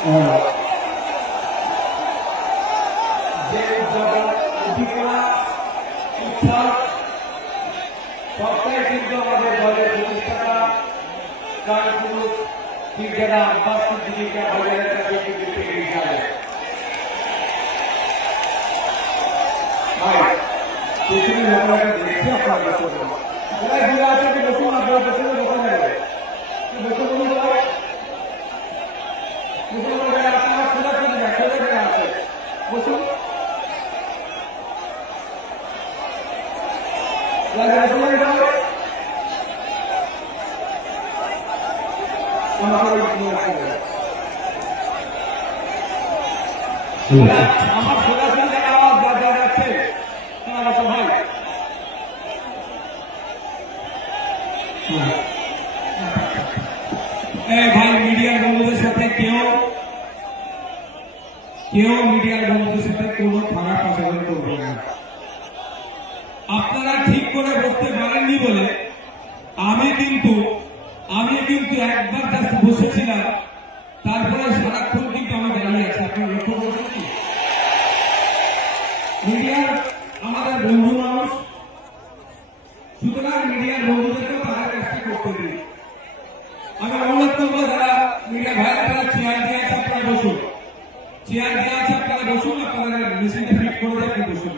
যে সবটাই কিন্তু আমাদের দলের প্রতিষ্ঠাতা কারপুরুষ ঠিকানা আব্বাস জীবিকা বাজারের কাছে কিন্তু পৃথিবীর ব্যাপারটা দেখছি আপনার কাছে সবাই ঘুরে আছে কি বসুন আপনার পেছনে বসে যাবে বসে বলুন সবাই বসুন বসে আপনার খোলা চলে যায় খোলা চলে আছে বসুন লাগে বসুন যাবে আমার সবাই এই ভাই মিডিয়ার বন্ধুদের সাথে কেউ কেউ মিডিয়ার বন্ধুদের সাথে কোনো আপনারা ঠিক করে বসতে পারেননি বলে আমি কিন্তু আমি কিন্তু একবার জাস্ট বসেছিলাম, তারপরে সারাক্ষণ কিন্তু আমি দাঁড়িয়ে আছি। আপনার লক্ষ্য করছেন কি? মিডিয়ার আমাদের বন্ধু মানুষ। সুতরাং মিডিয়ার বন্ধুদেরকে তাদের কাজটা করতে দিই আমি অনুরোধ করব যারা মিডিয়া ভাইরা তারা চেয়ার দিয়ে আছে, আপনারা বসুন। চেয়ার দিয়ে আছে, আপনারা বসুন, আপনারা মেশিনটা ফিট করে দেয় আপনি বসুন।